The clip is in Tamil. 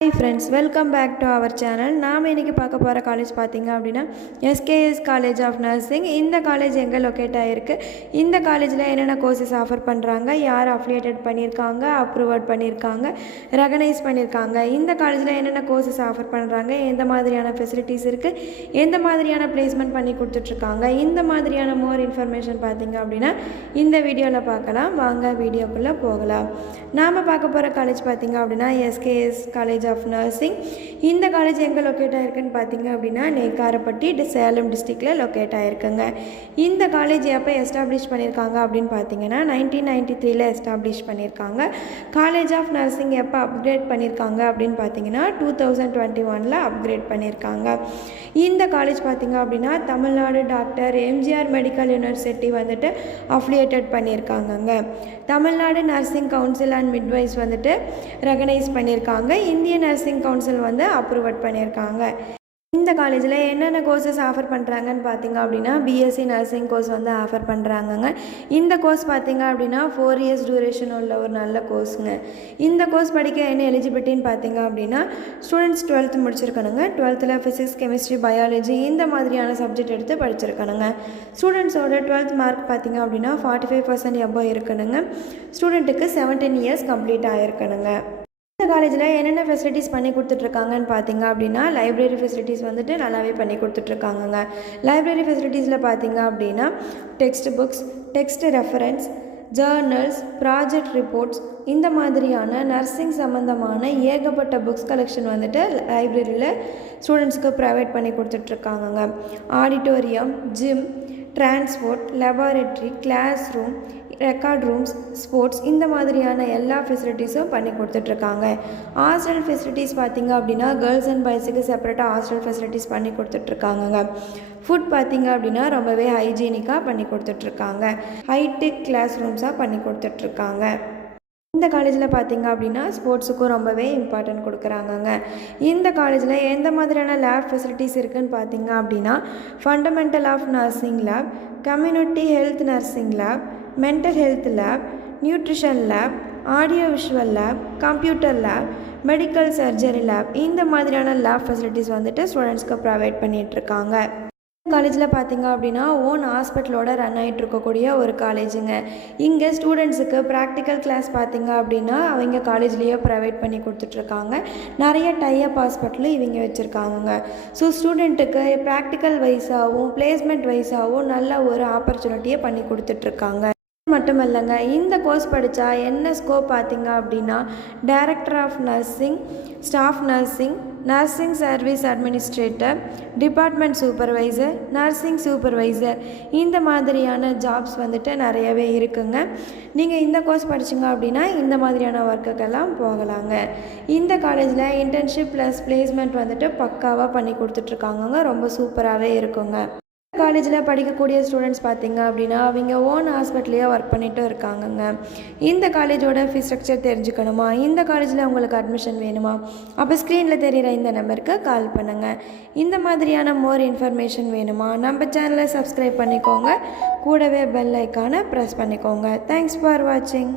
Hi friends, welcome back to our channel. நாம் இன்னைக்கு பார்க்க போகிற காலேஜ் பார்த்தீங்க அப்படின்னா SKS காலேஜ் ஆஃப் நர்சிங். இந்த காலேஜ் எங்கே லொக்கேட் ஆகிருக்கு, இந்த காலேஜில் என்னென்ன கோர்சஸ் ஆஃபர் பண்ணுறாங்க, யார் அஃபிலியேட்டட் பண்ணியிருக்காங்க, அப்ரூவட் பண்ணியிருக்காங்க, ரெகனைஸ் பண்ணியிருக்காங்க, இந்த காலேஜில் என்னென்ன கோர்சஸ் ஆஃபர் பண்ணுறாங்க, எந்த மாதிரியான ஃபெசிலிட்டிஸ் இருக்குது, எந்த மாதிரியான பிளேஸ்மெண்ட் பண்ணி கொடுத்துட்ருக்காங்க, இந்த மாதிரியான மோர் இன்ஃபர்மேஷன் பார்த்தீங்க அப்படின்னா இந்த வீடியோவில் பார்க்கலாம். வாங்க வீடியோக்குள்ளே போகலாம். நாம் பார்க்க போகிற காலேஜ் பார்த்தீங்க அப்படின்னா SKS காலேஜ் ஆஃப் நர்சிங். இந்த காலேஜ் எங்கே லொக்கேட் ஆகிருக்குன்னு பார்த்தீங்க அப்படின்னா நெய்க்காரப்பட்டி சேலம் டிஸ்ட்ரிக்டில் லொக்கேட் ஆகிருக்குங்க. இந்த காலேஜ் எப்போ எஸ்டாப்ளிஷ் பண்ணியிருக்காங்க அப்படின்னு பார்த்தீங்கன்னா 1993 எஸ்டாப்ளிஷ் பண்ணியிருக்காங்க. காலேஜ் ஆஃப் நர்சிங் எப்போ அப்கிரேட் பண்ணியிருக்காங்க அப்படின்னு பார்த்தீங்கன்னா 2021 அப்கிரேட் பண்ணியிருக்காங்க. இந்த காலேஜ் பார்த்தீங்க அப்படின்னா Tamil Nadu doctor MGR medical university வந்துட்டு அஃபிலியேட்டட் பண்ணியிருக்காங்கங்க. Tamil Nadu nursing council and midwives வந்துட்டு ரெகனைஸ் பண்ணியிருக்காங்க. இந்திய நர்சிங் கவுன்சில் வந்து அப்ரூவ் பண்ணியிருக்காங்க. இந்த காலேஜில் என்னென்ன கோர்சஸ் ஆஃபர் பண்ணுறாங்கன்னு பார்த்தீங்க அப்படின்னா பிஎஸ்சி நர்சிங் கோர்ஸ் வந்து ஆஃபர் பண்ணுறாங்கங்க. இந்த கோர்ஸ் பார்த்தீங்க அப்படின்னா 4 இயர்ஸ் டியூரேஷன் உள்ள ஒரு நல்ல கோர்ஸுங்க. இந்த கோர்ஸ் படிக்க என்ன எலிஜிபிலிட்டின்னு பார்த்தீங்க அப்படின்னா students 12th முடிச்சிருக்கணுங்க. 12th physics chemistry biology இந்த மாதிரியான சப்ஜெக்ட் எடுத்து படிச்சிருக்கணுங்க. ஸ்டூடெண்ட்ஸோட 12th மார்க் பார்த்தீங்க அப்படின்னா 45% எபோவ் இருக்கணுங்க. ஸ்டூடெண்ட்டுக்கு 17 இயர்ஸ் கம்ப்ளீட் ஆகிருக்கணுங்க. இந்த காலேஜில் என்னென்ன ஃபெசிலிட்டிஸ் பண்ணி கொடுத்துட்ருக்காங்கன்னு பார்த்தீங்க அப்படின்னா லைப்ரரி ஃபெசிலிட்டிஸ் வந்துட்டு நல்லாவே பண்ணி கொடுத்துட்ருக்காங்கங்க. லைப்ரரி ஃபெசிலிட்டிஸில் பார்த்தீங்க அப்படின்னா text books, text reference, journals, project reports இந்த மாதிரியான நர்சிங் சம்மந்தமான ஏகப்பட்ட புக்ஸ் கலெக்ஷன் வந்துட்டு லைப்ரரியில் ஸ்டூடெண்ட்ஸ்க்கு ப்ரொவைட் பண்ணி கொடுத்துட்ருக்காங்கங்க. Auditorium, gym, transport, laboratory, class room, record rooms, sports இந்த மாதிரியான எல்லா ஃபெசிலிட்டிஸும் பண்ணி கொடுத்துட்ருக்காங்க. ஹாஸ்டல் ஃபெசிலிட்டிஸ் பார்த்திங்க அப்படின்னா கேர்ள்ஸ் அண்ட் பாய்ஸுக்கு செப்பரேட்டாக ஹாஸ்டல் ஃபெசிலிட்டிஸ் பண்ணி கொடுத்துட்ருக்காங்கங்க. ஃபுட் பார்த்திங்க அப்படின்னா ரொம்பவே ஹைஜீனிக்காக பண்ணி கொடுத்துட்ருக்காங்க. ஹைடெக் கிளாஸ் ரூம்ஸாக பண்ணி கொடுத்துட்ருக்காங்க. இந்த காலேஜில் பார்த்திங்க அப்படின்னா ஸ்போர்ட்ஸுக்கும் ரொம்பவே இம்பார்ட்டன்ட் கொடுக்குறாங்கங்க. இந்த காலேஜில் எந்த மாதிரியான லேப் ஃபெசிலிட்டிஸ் இருக்குதுன்னு பார்த்திங்க அப்படின்னா fundamental of nursing lab, community health nursing lab, mental health lab, nutrition lab, audio visual lab, computer lab, medical surgery lab இந்த மாதிரியான லேப் ஃபெசிலிட்டிஸ் வந்துட்டு ஸ்டூடெண்ட்ஸ்க்கு ப்ரொவைட் பண்ணிகிட்ருக்காங்க. காலேஜில் பார்த்திங்க அப்படின்னா ஓன் ஹாஸ்பிட்டலோட ரன் ஆகிட்டு இருக்கக்கூடிய ஒரு காலேஜுங்க. இங்கே ஸ்டூடெண்ட்ஸுக்கு ப்ராக்டிக்கல் கிளாஸ் பார்த்திங்க அப்படின்னா அவங்க காலேஜ்லேயே ப்ரொவைட் பண்ணி கொடுத்துட்ருக்காங்க. நிறைய டைஅப் ஹாஸ்பிட்டலும் இவங்க வச்சுருக்காங்கங்க. ஸோ ஸ்டூடெண்ட்டுக்கு ப்ராக்டிக்கல் வைஸாகவும் பிளேஸ்மெண்ட் வைஸாகவும் நல்ல ஒரு ஆப்பர்ச்சுனிட்டியை பண்ணி கொடுத்துட்ருக்காங்க. மட்டும் இல்லைங்க, இந்த கோர்ஸ் படித்தா என்ன ஸ்கோப் பார்த்திங்க அப்படின்னா director of nursing, staff nursing, nursing service administrator, department supervisor, nursing supervisor இந்த மாதிரியான ஜாப்ஸ் வந்துட்டு நிறையவே இருக்குங்க. நீங்கள் இந்த கோர்ஸ் படிச்சிங்க அப்படின்னா இந்த மாதிரியான ஒர்க்குக்கெல்லாம் போகலாங்க. இந்த காலேஜில் இன்டர்ன்ஷிப் ப்ளஸ் பிளேஸ்மெண்ட் வந்துட்டு பக்காவாக பண்ணி கொடுத்துட்ருக்காங்கங்க. ரொம்ப சூப்பராகவே இருக்குங்க. காலேஜில் படிக்கக்கூடிய ஸ்டூடெண்ட்ஸ் பார்த்திங்க அப்படின்னா அவங்க ஓன் ஹாஸ்பிட்டலையே ஒர்க் பண்ணிட்டு இருக்காங்கங்க. இந்த காலேஜோட ஃபீஸ் ஸ்ட்ரக்சர் தெரிஞ்சுக்கணுமா, இந்த காலேஜில் உங்களுக்கு அட்மிஷன் வேணுமா, அப்போ ஸ்க்ரீனில் தெரிகிற இந்த நம்பருக்கு கால் பண்ணுங்கள். இந்த மாதிரியான மோர் இன்ஃபர்மேஷன் வேணுமா நம்ம சேனலை சப்ஸ்கிரைப் பண்ணிக்கோங்க. கூடவே பெல் ஐக்கானை ப்ரெஸ் பண்ணிக்கோங்க. தேங்க்ஸ் ஃபார் வாட்சிங்.